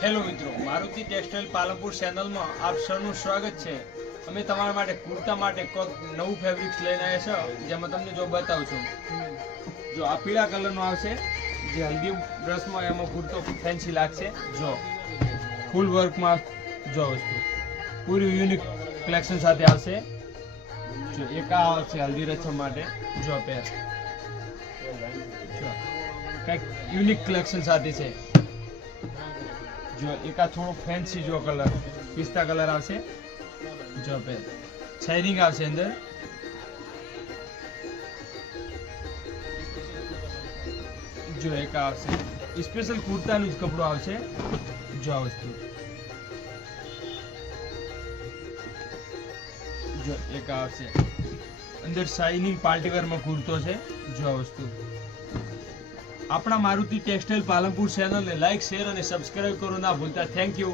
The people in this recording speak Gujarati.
હેલો મિત્રો, મારુતિ ટેક્સટાઇલ પાલનપુર ચેનલમાં આપ સૌનું સ્વાગત છે। અમે તમારા માટે કુર્તા માટે કોઈક નવું ફેબ્રિક્સ લઈને આવ્યા છે, જેમાં તમને જો બતાવું છું। જો આ પીળા કલરનો આવશે, જે હલ્દી બ્રશમાં એમાં કુર્તો ફેન્સી લાગશે। જો ફૂલ વર્કમાં જો વસ્તુ પૂરી યુનિક કલેક્શન સાથે આવશે। જો એક આ આવશે હલ્દી રસમ માટે, જો પેર જો કંઈક યુનિક કલેક્શન સાથે છે। जो एक थोड़ो फैंसी जो कलर पिस्ता कलर आवशे, जो पे शाइनिंग आवशे अंदर। जो एक आवशे स्पेशल कुर्ता नु कपड़ो आवशे। जो आ वस्तु जो एक आवशे अंदर शाइनिंग पार्टी वेर में कुर्तो छे। जो आ वस्तु अपना मारुति टेक्सटाइल पालनपुर चैनल ने लाइक शेयर और सब्सक्राइब करो ना भूलता। Thank you.